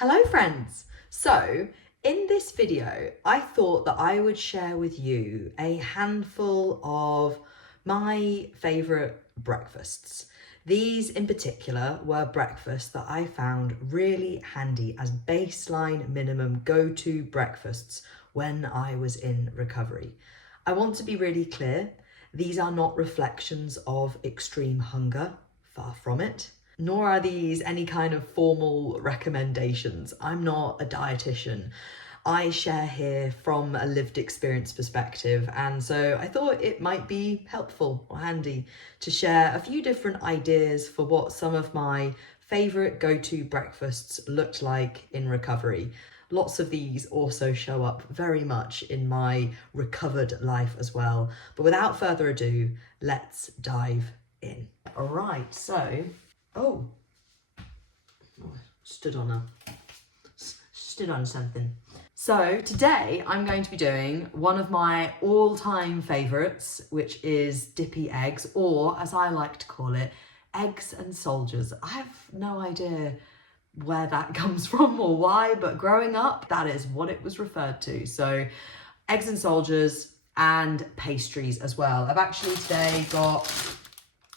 Hello friends! So in this video I thought that I would share with you a handful of my favourite breakfasts. These in particular were breakfasts that I found really handy as baseline minimum go-to breakfasts when I was in recovery. I want to be really clear, these are not reflections of extreme hunger, far from it. Nor are these any kind of formal recommendations. I'm not a dietitian. I share here from a lived experience perspective, and so I thought it might be helpful or handy to share a few different ideas for what some of my favourite go-to breakfasts looked like in recovery. Lots of these also show up very much in my recovered life as well. But without further ado, let's dive in. All right, so Oh, stood on something. So today I'm going to be doing one of my all-time favourites, which is dippy eggs, or as I like to call it, eggs and soldiers. I have no idea where that comes from or why, but growing up, that is what it was referred to. So eggs and soldiers and pastries as well. I've actually today got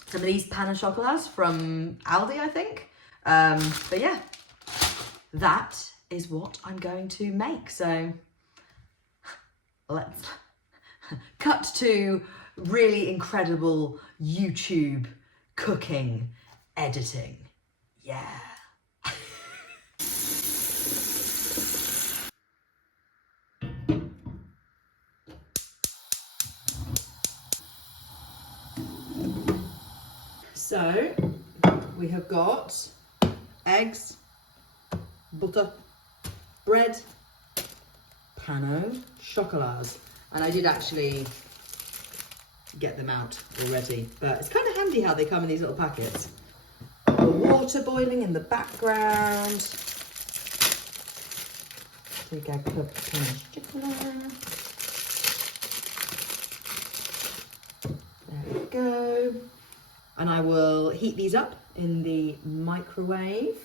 some of these pain au chocolats from Aldi, I think. But yeah, that is what I'm going to make. So let's cut to really incredible YouTube cooking editing. Yeah. So we have got eggs, butter, bread, pain au chocolats, and I did actually get them out already, but it's kind of handy how they come in these little packets. The water boiling in the background. Take our cup of pain au chocolat. There we go. And I will heat these up in the microwave,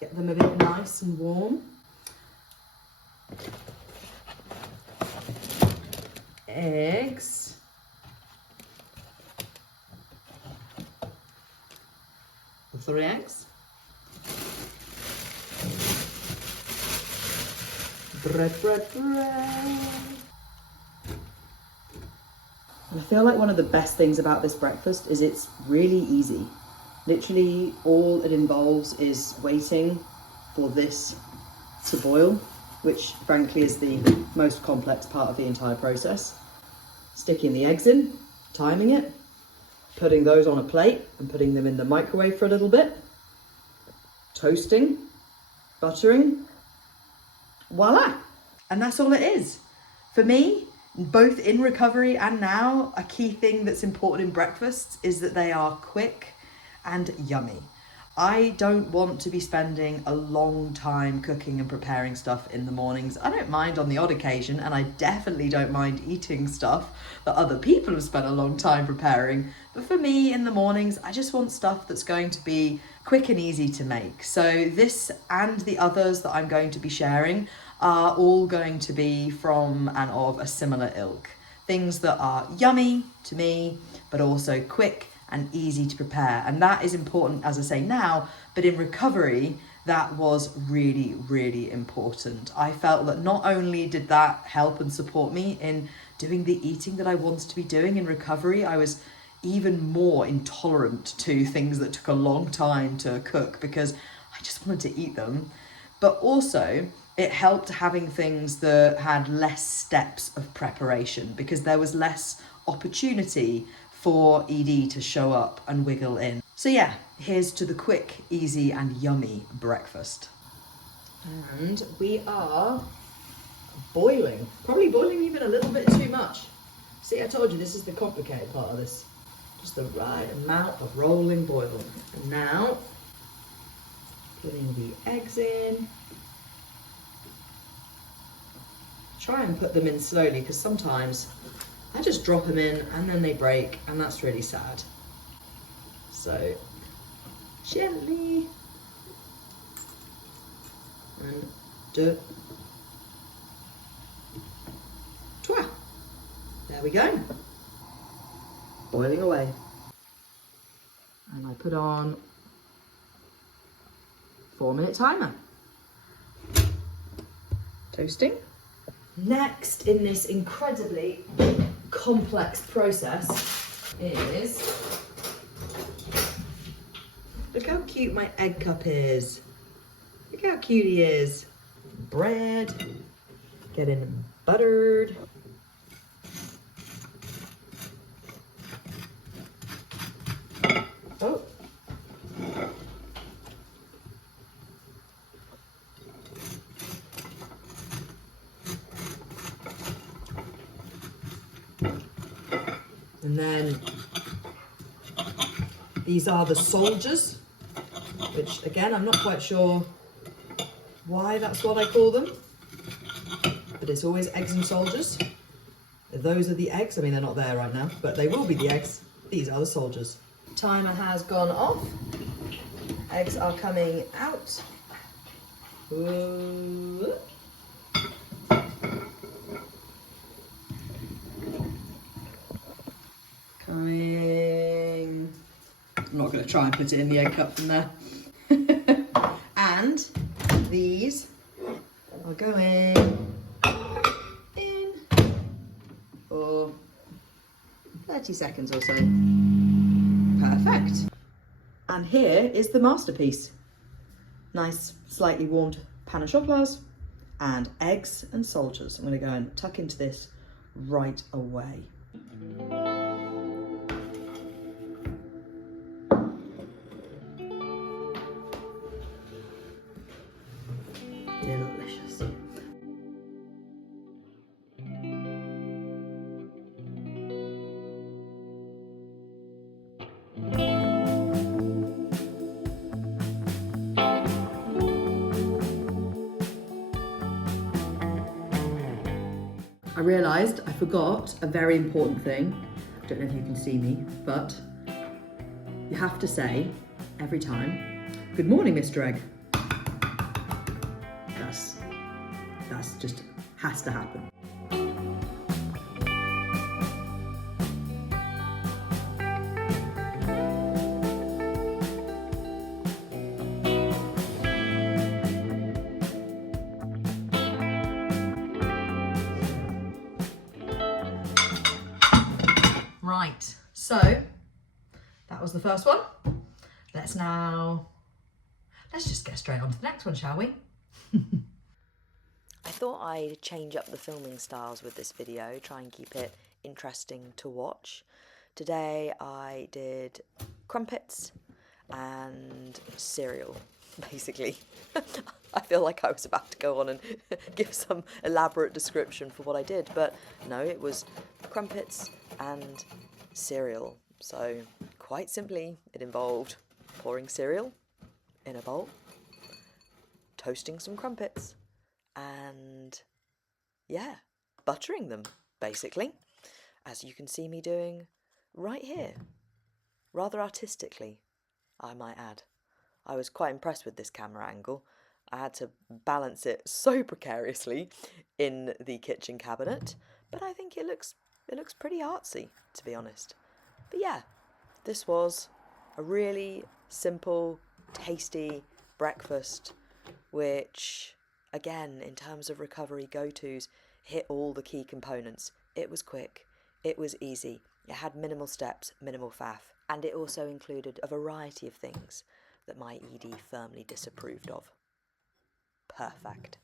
get them a bit nice and warm. Eggs. The 3 eggs. Bread. I feel like one of the best things about this breakfast is it's really easy. Literally all it involves is waiting for this to boil, which frankly is the most complex part of the entire process. Sticking the eggs in, timing it, putting those on a plate and putting them in the microwave for a little bit, toasting, buttering, voila! And that's all it is. For me, both in recovery and now, a key thing that's important in breakfasts is that they are quick and yummy. I don't want to be spending a long time cooking and preparing stuff in the mornings. I don't mind on the odd occasion, and I definitely don't mind eating stuff that other people have spent a long time preparing. But for me in the mornings, I just want stuff that's going to be quick and easy to make. So this and the others that I'm going to be sharing are all going to be from and of a similar ilk. Things that are yummy to me, but also quick and easy to prepare. And that is important, as I say now, but in recovery, that was really, really important. I felt that not only did that help and support me in doing the eating that I wanted to be doing in recovery, I was even more intolerant to things that took a long time to cook because I just wanted to eat them. But also, it helped having things that had less steps of preparation because there was less opportunity for ED to show up and wiggle in. So yeah, here's to the quick, easy and yummy breakfast. And we are boiling, probably boiling even a little bit too much. See, I told you this is the complicated part of this. Just the right amount of rolling boil. And now, putting the eggs in. Try and put them in slowly because sometimes I just drop them in and then they break and that's really sad. So gently and deux, trois. There we go. Boiling away. And I put on 4-minute timer. Toasting. Next in this incredibly complex process is, look how cute my egg cup is. Look how cute he is. Bread, getting buttered. Oh. And then these are the soldiers, which again, I'm not quite sure why that's what I call them, but it's always eggs and soldiers. Those are the eggs. I mean, they're not there right now, but they will be the eggs. These are the soldiers. Timer has gone off. Eggs are coming out. Ooh. Coming. I'm not going to try and put it in the egg cup from there. And these are going in for 30 seconds or so. Perfect. And here is the masterpiece. Nice, slightly warmed pan au chocolats and eggs and soldiers. I'm going to go and tuck into this right away. Delicious. I realised I forgot a very important thing. I don't know if you can see me, but you have to say every time, "Good morning, Mr. Egg." That's just has to happen. Right, so that was the first one. Let's just get straight on to the next one, shall we? I thought I'd change up the filming styles with this video, try and keep it interesting to watch. Today I did crumpets and cereal, basically. I feel like I was about to go on and give some elaborate description for what I did, but no, it was crumpets and cereal. So quite simply, it involved pouring cereal in a bowl, toasting some crumpets, and yeah, buttering them, basically, as you can see me doing right here, rather artistically, I might add. I was quite impressed with this camera angle. I had to balance it so precariously in the kitchen cabinet, but I think it looks pretty artsy, to be honest. But yeah, this was a really simple, tasty breakfast, which, again, in terms of recovery go-tos, hit all the key components. It was quick, it was easy, it had minimal steps, minimal faff, and it also included a variety of things that my ED firmly disapproved of. Perfect.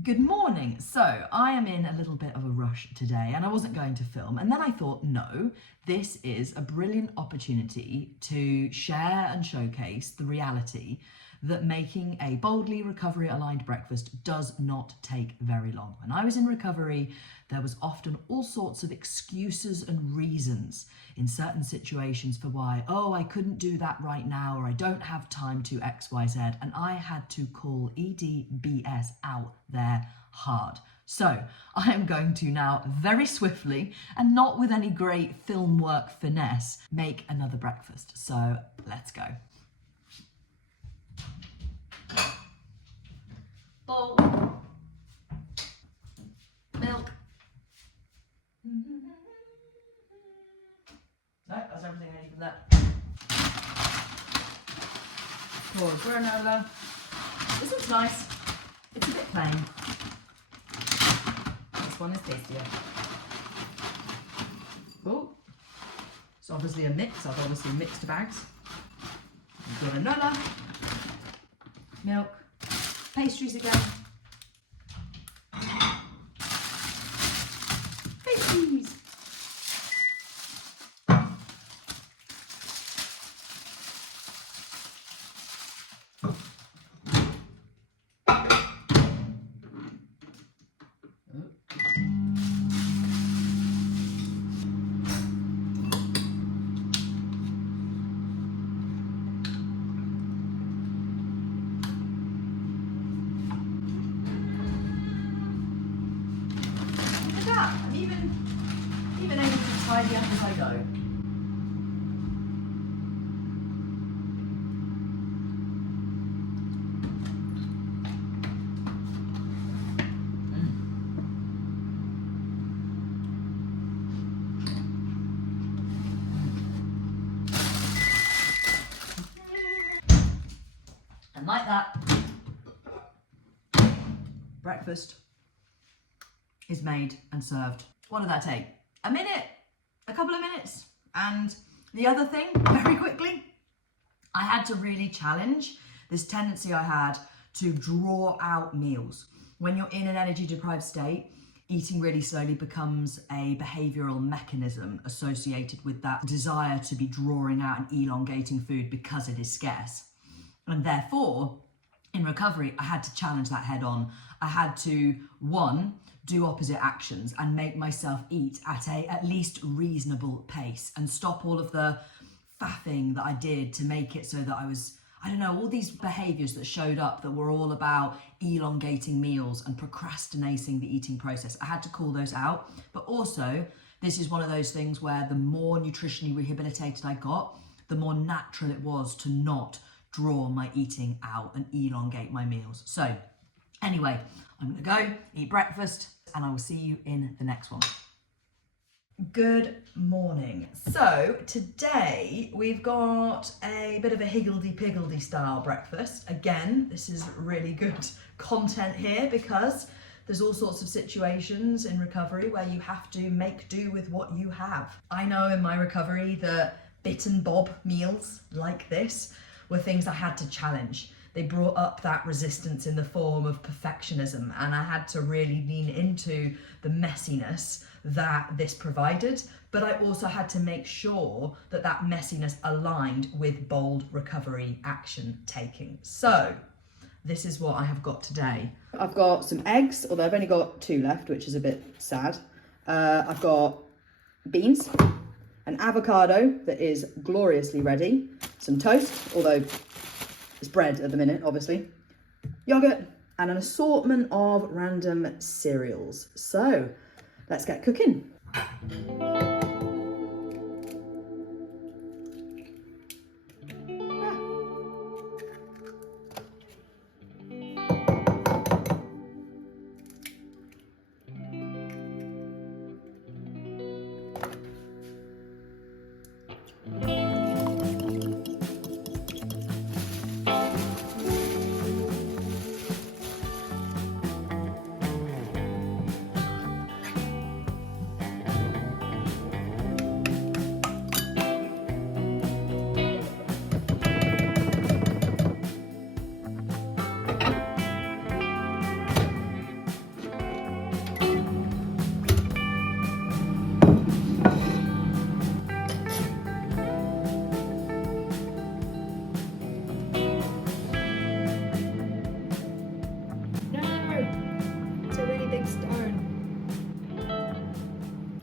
Good morning. So I am in a little bit of a rush today and I wasn't going to film, and then I thought, no, this is a brilliant opportunity to share and showcase the reality that making a boldly recovery aligned breakfast does not take very long. When I was in recovery, there was often all sorts of excuses and reasons in certain situations for why, oh, I couldn't do that right now, or I don't have time to XYZ, and I had to call EDBS out there hard. So I am going to now very swiftly, and not with any great film work finesse, make another breakfast. So let's go. everything I need from that. Pour granola. This looks nice. It's a bit plain. This one is tastier. Oh, it's obviously a mix. I've obviously mixed bags. Granola, milk, pastries again. Pastries. I'm even able to tidy up as I go. And like that, breakfast is made and served. What did that take? A minute, a couple of minutes. And the other thing, very quickly, I had to really challenge this tendency I had to draw out meals. When you're in an energy deprived state, eating really slowly becomes a behavioral mechanism associated with that desire to be drawing out and elongating food because it is scarce. And therefore, in recovery, I had to challenge that head on. I had to, one, do opposite actions and make myself eat at a at least reasonable pace and stop all of the faffing that I did to make it so that I was, I don't know, all these behaviours that showed up that were all about elongating meals and procrastinating the eating process. I had to call those out. But also, this is one of those things where the more nutritionally rehabilitated I got, the more natural it was to not draw my eating out and elongate my meals. So anyway, I'm gonna go eat breakfast and I will see you in the next one. Good morning. So today we've got a bit of a higgledy-piggledy style breakfast. Again, this is really good content here because there's all sorts of situations in recovery where you have to make do with what you have. I know in my recovery that bit and bob meals like this were things I had to challenge. They brought up that resistance in the form of perfectionism, and I had to really lean into the messiness that this provided, but I also had to make sure that that messiness aligned with bold recovery action taking. So this is what I have got today. I've got some eggs, although I've only got 2 left, which is a bit sad. I've got beans, an avocado that is gloriously ready, some toast, although it's bread at the minute, obviously, yogurt, and an assortment of random cereals. So let's get cooking.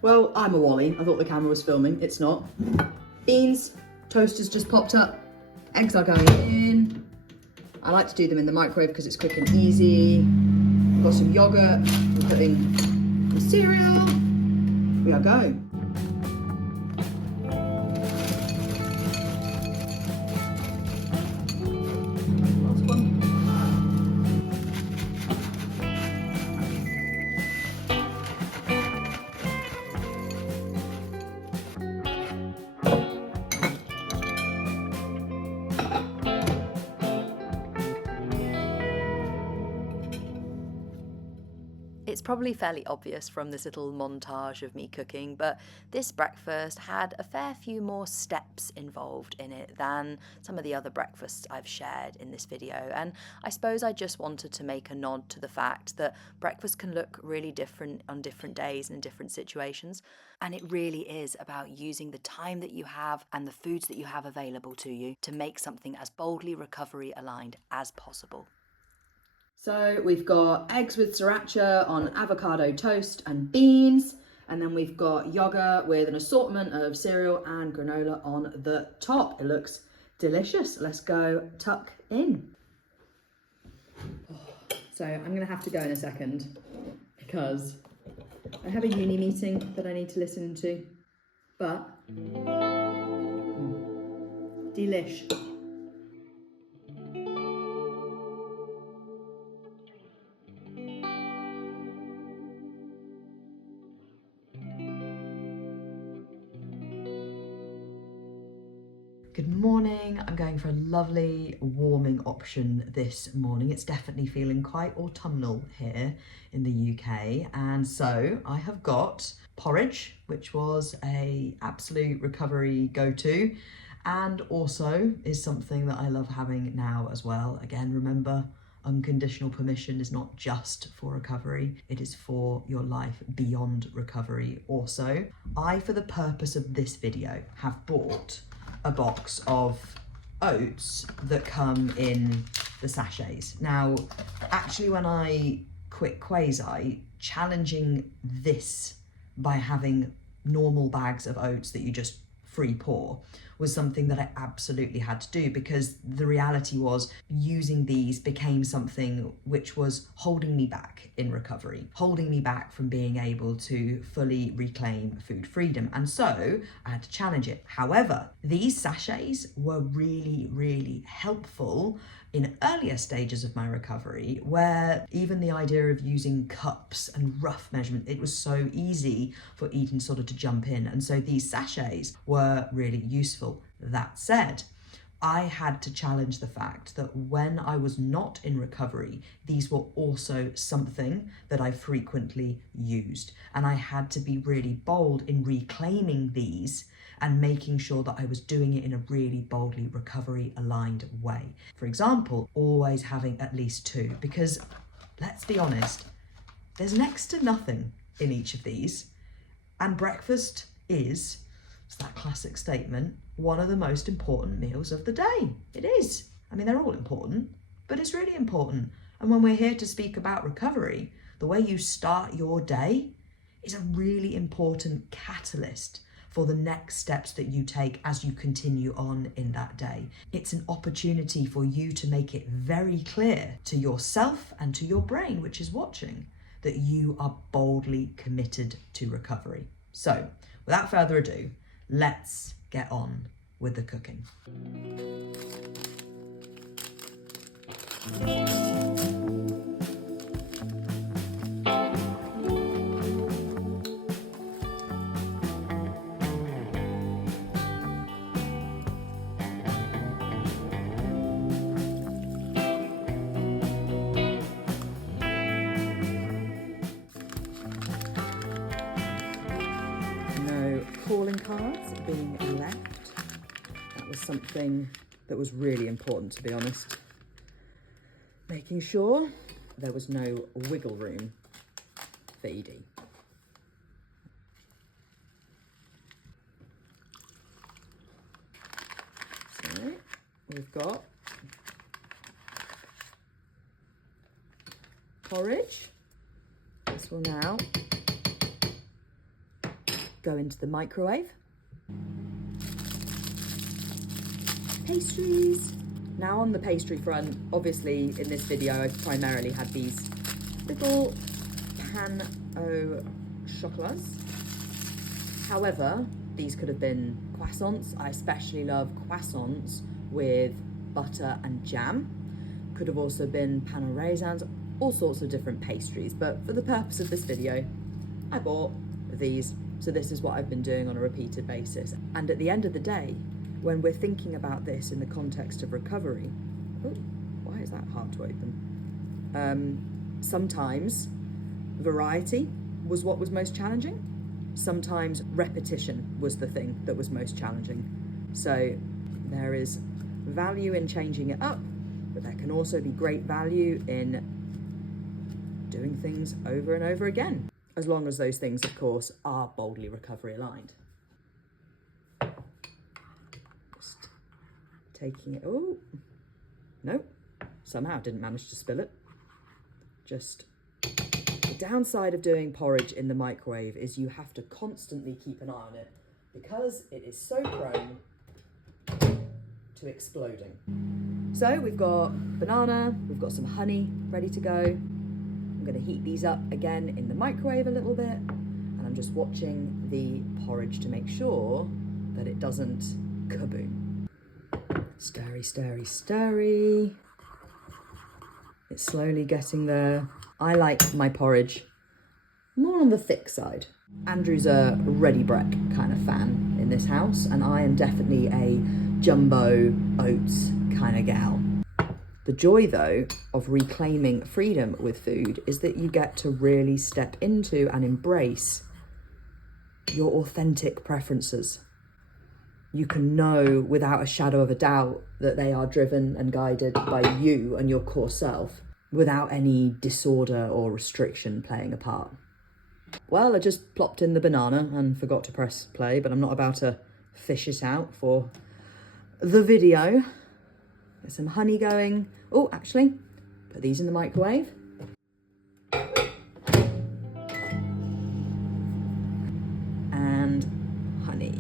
Well, I'm a Wally. I thought the camera was filming. It's not. Beans, toast has just popped up. Eggs are going in. I like to do them in the microwave because it's quick and easy. Got some yogurt. We're putting the cereal. We are going. It's probably fairly obvious from this little montage of me cooking, but this breakfast had a fair few more steps involved in it than some of the other breakfasts I've shared in this video, and I suppose I just wanted to make a nod to the fact that breakfast can look really different on different days and in different situations, and it really is about using the time that you have and the foods that you have available to you to make something as boldly recovery aligned as possible. So we've got eggs with sriracha on avocado toast and beans, and then we've got yogurt with an assortment of cereal and granola on the top. It looks delicious. Let's go tuck in. So I'm gonna have to go in a second because I have a uni meeting that I need to listen to, but delish. Good morning. I'm going for a lovely warming option this morning. It's definitely feeling quite autumnal here in the UK, and so I have got porridge, which was a absolute recovery go-to, and also is something that I love having now as well. Again, remember, unconditional permission is not just for recovery, it is for your life beyond recovery also. I, for the purpose of this video, have bought a box of oats that come in the sachets. Now, actually, when I quit Quasi, challenging this by having normal bags of oats that you just free pour was something that I absolutely had to do, because the reality was using these became something which was holding me back in recovery, holding me back from being able to fully reclaim food freedom. And so I had to challenge it. However, these sachets were really, really helpful in earlier stages of my recovery, where even the idea of using cups and rough measurement, it was so easy for eating disorder to jump in. And so these sachets were really useful. That said, I had to challenge the fact that when I was not in recovery, these were also something that I frequently used. And I had to be really bold in reclaiming these and making sure that I was doing it in a really boldly recovery aligned way. For example, always having at least two, because let's be honest, there's next to nothing in each of these, and breakfast is, it's that classic statement, one of the most important meals of the day. It is. I mean, they're all important, but it's really important. And when we're here to speak about recovery, the way you start your day is a really important catalyst for the next steps that you take as you continue on in that day. It's an opportunity for you to make it very clear to yourself and to your brain, which is watching, that you are boldly committed to recovery. So, without further ado, let's get on with the cooking. Calling cards being left. That was something that was really important, to be honest. Making sure there was no wiggle room for ED. So we've got porridge. This will now go into the microwave. Pastries. Now on the pastry front, obviously in this video I've primarily had these little pan au chocolats. However, these could have been croissants. I especially love croissants with butter and jam. Could have also been pan au raisins, all sorts of different pastries, but for the purpose of this video, I bought these. So this is what I've been doing on a repeated basis. And at the end of the day, when we're thinking about this in the context of recovery, oh, why is that hard to open? Sometimes variety was what was most challenging. Sometimes repetition was the thing that was most challenging. So there is value in changing it up, but there can also be great value in doing things over and over again, as long as those things, of course, are boldly recovery aligned. Just taking it, oh, no, somehow didn't manage to spill it. Just, the downside of doing porridge in the microwave is you have to constantly keep an eye on it because it is so prone to exploding. So we've got banana, we've got some honey ready to go. I'm going to heat these up again in the microwave a little bit, and I'm just watching the porridge to make sure that it doesn't kaboom. Stirry, stirry, stirry. It's slowly getting there. I like my porridge more on the thick side. Andrew's a ready break kind of fan in this house, and I am definitely a jumbo oats kind of gal. The joy, though, of reclaiming freedom with food is that you get to really step into and embrace your authentic preferences. You can know without a shadow of a doubt that they are driven and guided by you and your core self, without any disorder or restriction playing a part. Well, I just plopped in the banana and forgot to press play, but I'm not about to fish it out for the video. Get some honey going. Oh, actually, put these in the microwave. And honey.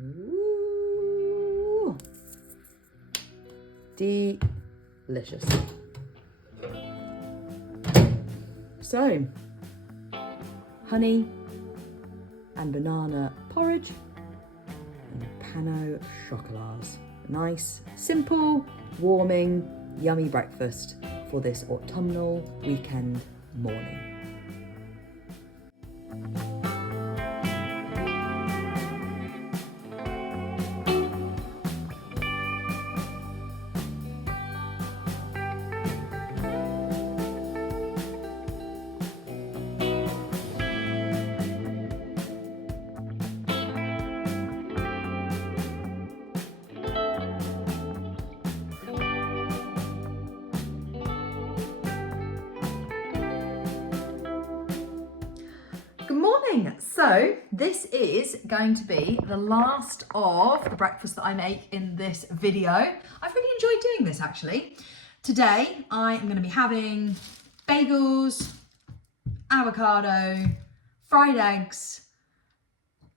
Ooh. Delicious. So, honey and banana porridge and pano chocolats. Nice, simple, warming, yummy breakfast for this autumnal weekend morning. Good morning. So this is going to be the last of the breakfast that I make in this video. I've really enjoyed doing this actually. Today I am going to be having bagels, avocado, fried eggs.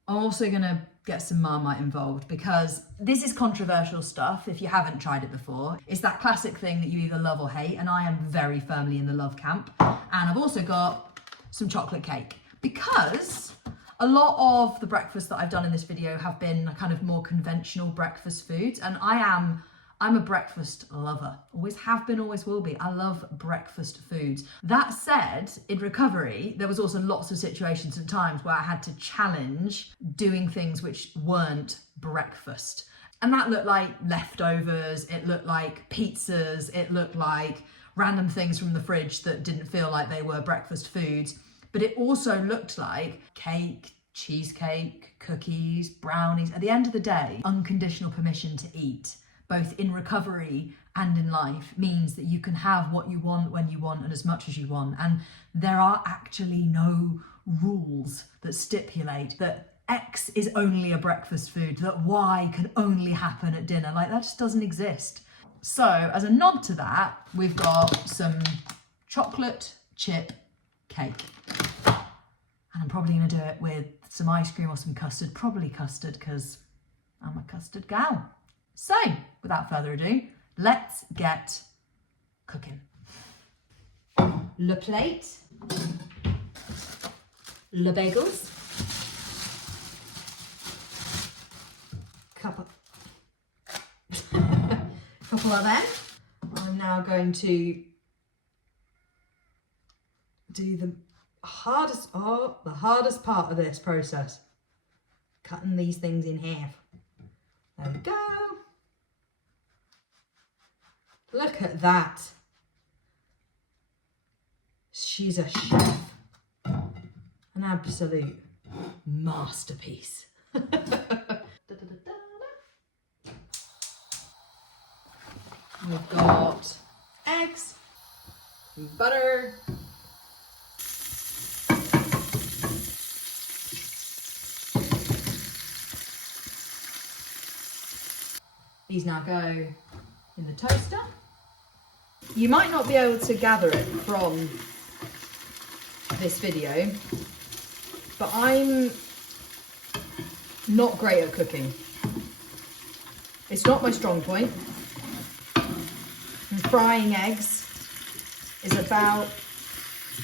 I'm also going to get some Marmite involved because this is controversial stuff if you haven't tried it before. It's that classic thing that you either love or hate, and I am very firmly in the love camp. And I've also got some chocolate cake, because a lot of the breakfasts that I've done in this video have been a kind of more conventional breakfast foods, and I'm a breakfast lover. Always have been, always will be. I love breakfast foods. That said, in recovery, there was also lots of situations and times where I had to challenge doing things which weren't breakfast. And that looked like leftovers, it looked like pizzas, it looked like random things from the fridge that didn't feel like they were breakfast foods. But it also looked like cake, cheesecake, cookies, brownies. At the end of the day, unconditional permission to eat, both in recovery and in life, means that you can have what you want when you want and as much as you want. And there are actually no rules that stipulate that X is only a breakfast food, that Y can only happen at dinner. Like, that just doesn't exist. So as a nod to that, we've got some chocolate chip cake. And I'm probably going to do it with some ice cream or some custard, probably custard because I'm a custard gal. So without further ado, let's get cooking. Le plate, le bagels, couple of them. I'm now going to do the hardest part of this process, cutting these things in half. There we go. Look at that. She's a chef. An absolute masterpiece. We've got eggs, butter, these now go in the toaster. You might not be able to gather it from this video, but I'm not great at cooking. It's not my strong point. And frying eggs is about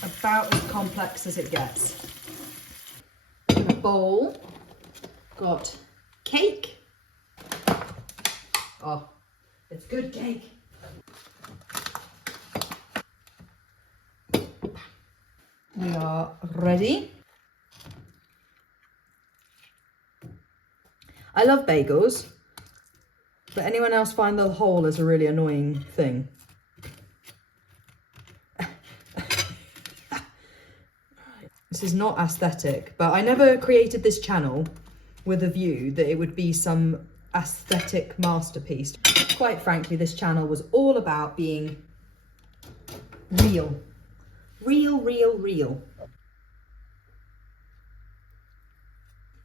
as complex as it gets. In a bowl, got cake. Oh, it's good cake. We are ready. I love bagels, but anyone else find the hole is a really annoying thing? This is not aesthetic, but I never created this channel with a view that it would be some aesthetic masterpiece. Quite frankly, this channel was all about being real. Real, real, real.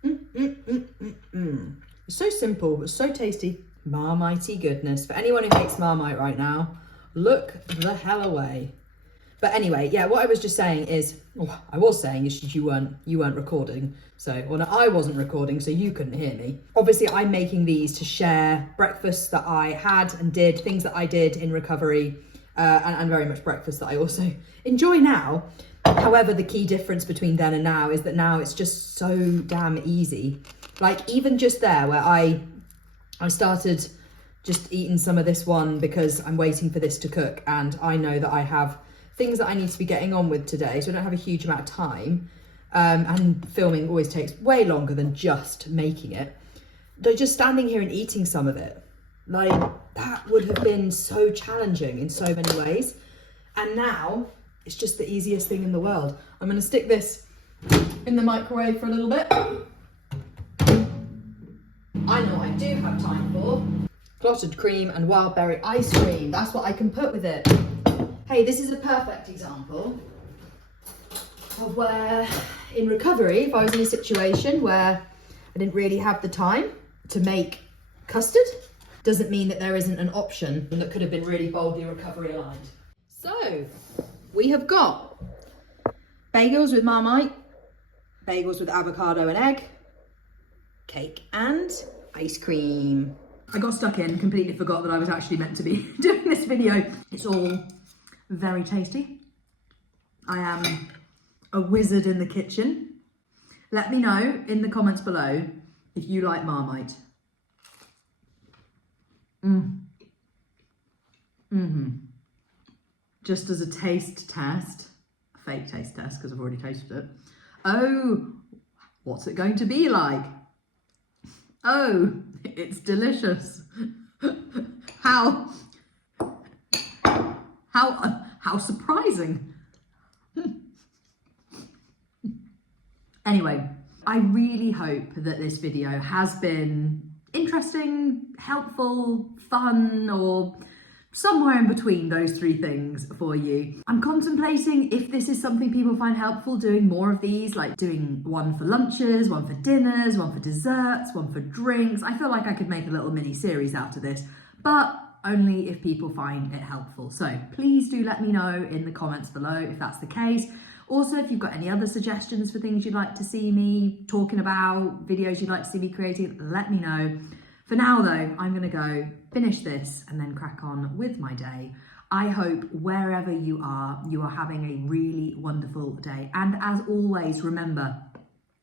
It's so simple, but so tasty. Marmitey goodness. For anyone who makes Marmite right now, look the hell away. But anyway, yeah, what I was just saying is, I was saying is you weren't recording. So, well, no, I wasn't recording, so you couldn't hear me. Obviously, I'm making these to share breakfasts that I had and did, things that I did in recovery, and very much breakfast that I also enjoy now. However, the key difference between then and now is that now it's just so damn easy. Like even just there where I started just eating some of this one because I'm waiting for this to cook and I know that I have things that I need to be getting on with today, so I don't have a huge amount of time. And filming always takes way longer than just making it. But just standing here and eating some of it, like that would have been so challenging in so many ways. And now it's just the easiest thing in the world. I'm gonna stick this in the microwave for a little bit. I know what I do have time for. Clotted cream and wild berry ice cream. That's what I can put with it. Hey, this is a perfect example of where in recovery, if I was in a situation where I didn't really have the time to make custard, doesn't mean that there isn't an option that could have been really boldly recovery aligned. So we have got bagels with Marmite, bagels with avocado and egg, cake and ice cream. I got stuck in, completely forgot that I was actually meant to be doing this video. It's all very tasty. I am a wizard in the kitchen. Let me know in the comments below if you like Marmite. Just as a taste test, a fake taste test because I've already tasted it. Oh, what's it going to be like? Oh, it's delicious. How surprising. Anyway, I really hope that this video has been interesting, helpful, fun, or somewhere in between those three things for you. I'm contemplating if this is something people find helpful, doing more of these, like doing one for lunches, one for dinners, one for desserts, one for drinks. I feel like I could make a little mini series out of this, but only if people find it helpful. So please do let me know in the comments below if that's the case. Also, if you've got any other suggestions for things you'd like to see me talking about, videos you'd like to see me creating, let me know. For now though, I'm gonna go finish this and then crack on with my day. I hope wherever you are having a really wonderful day. And as always, remember,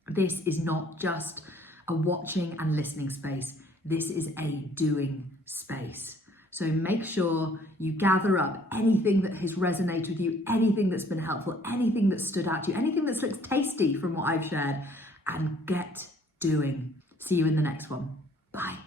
this is not just a watching and listening space. This is a doing space. So make sure you gather up anything that has resonated with you, anything that's been helpful, anything that stood out to you, anything that looks tasty from what I've shared, and get doing. See you in the next one. Bye.